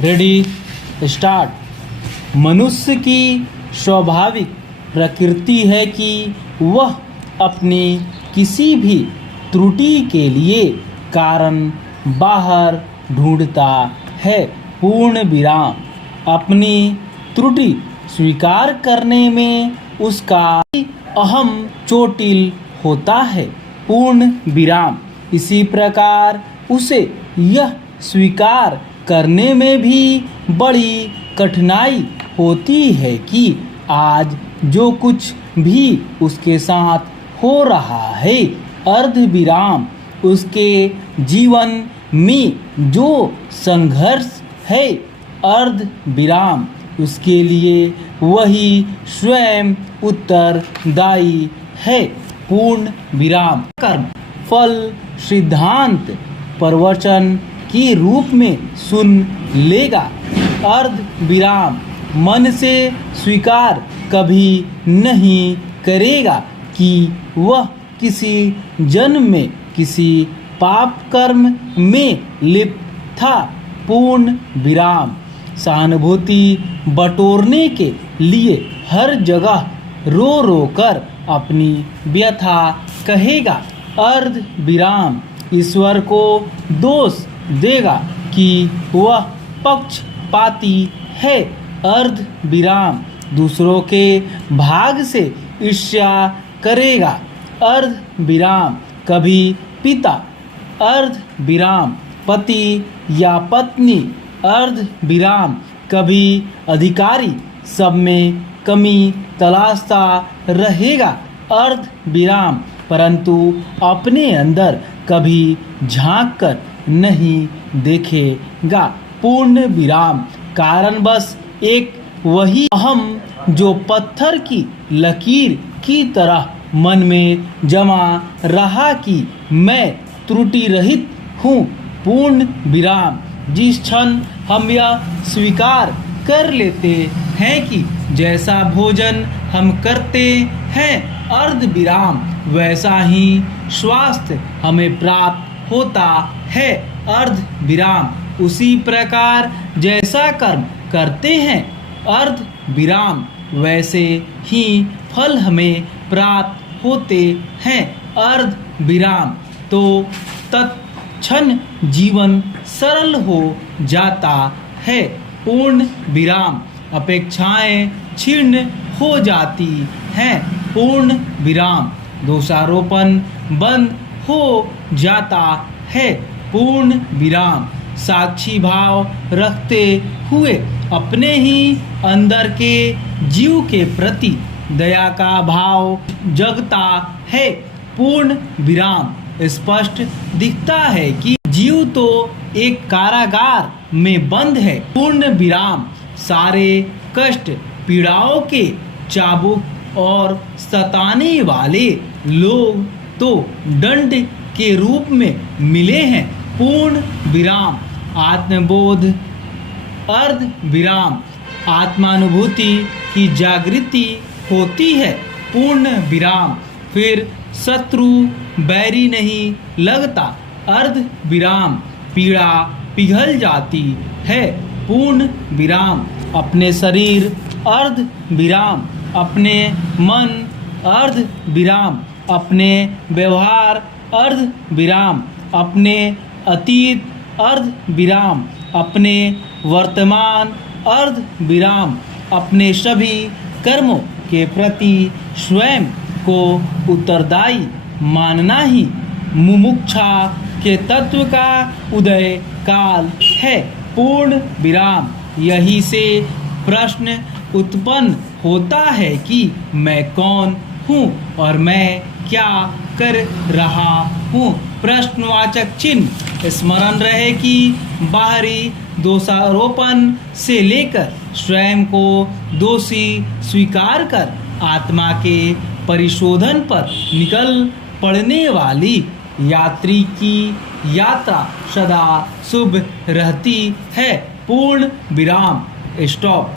Ready start. मनुष्य की स्वाभाविक प्रकृति है कि वह अपनी किसी भी त्रुटि के लिए कारण बाहर ढूंढता है। पूर्ण विराम। अपनी त्रुटि स्वीकार करने में उसका अहम चोटिल होता है। पूर्ण विराम। इसी प्रकार उसे यह स्वीकार करने में भी बड़ी कठिनाई होती है कि आज जो कुछ भी उसके साथ हो रहा है, अर्ध विराम उसके जीवन में जो संघर्ष है, अर्ध विराम उसके लिए वही स्वयं उत्तरदायी है। पूर्ण विराम। कर्म फल सिद्धांत प्रवचन के रूप में सुन लेगा। अर्ध विराम मन से स्वीकार कभी नहीं करेगा कि वह किसी जन्म में किसी पाप कर्म में लिप्त था। पूर्ण विराम। सहानुभूति बटोरने के लिए हर जगह रो रो कर अपनी व्यथा कहेगा। अर्ध विराम ईश्वर को दोष देगा कि वह पक्षपाती है। अर्ध विराम दूसरों के भाग से ईर्ष्या करेगा। अर्ध विराम कभी पिता, अर्ध विराम पति या पत्नी, अर्ध विराम कभी अधिकारी, सब में कमी तलाशता रहेगा। अर्ध विराम परंतु अपने अंदर कभी झांक कर नहीं देखेगा। पूर्ण विराम कारण बस एक वही अहम जो पत्थर की लकीर की तरह मन में जमा रहा कि मैं त्रुटि रहित हूँ। पूर्ण विराम जिस क्षण हम यह स्वीकार कर लेते हैं कि जैसा भोजन हम करते हैं अर्ध विराम वैसा ही स्वास्थ्य हमें प्राप्त होता है। अर्ध विराम उसी प्रकार जैसा कर्म करते हैं अर्ध विराम वैसे ही फल हमें प्राप्त होते हैं। अर्ध विराम तो तत्क्षण जीवन सरल हो जाता है। पूर्ण विराम अपेक्षाएं क्षीण हो जाती हैं। पूर्ण विराम दोषारोपण बंद हो जाता है। पूर्ण विराम साक्षी भाव रखते हुए अपने ही अंदर के जीव के प्रति दया का भाव जगता है। पूर्ण विराम स्पष्ट दिखता है कि जीव तो एक कारागार में बंद है। पूर्ण विराम सारे कष्ट पीड़ाओं के चाबुक और सताने वाले लोग तो दंड के रूप में मिले हैं। पूर्ण विराम आत्मबोध। अर्ध विराम आत्मानुभूति की जागृति होती है। पूर्ण विराम फिर शत्रु बैरी नहीं लगता। अर्ध विराम पीड़ा पिघल जाती है। पूर्ण विराम अपने शरीर, अर्ध विराम अपने मन, अर्ध विराम अपने व्यवहार, अर्ध विराम अपने अतीत, अर्ध विराम अपने वर्तमान, अर्ध विराम अपने सभी कर्मों के प्रति स्वयं को उत्तरदायी मानना ही मुमुक्षा के तत्व का उदय काल है। पूर्ण विराम यही से प्रश्न उत्पन्न होता है कि मैं कौन हूँ और मैं क्या कर रहा हूँ। प्रश्नवाचक चिन्ह। स्मरण रहे कि बाहरी दोषारोपण से लेकर स्वयं को दोषी स्वीकार कर आत्मा के परिशोधन पर निकल पड़ने वाली यात्री की यात्रा सदा शुभ रहती है। पूर्ण विराम स्टॉप।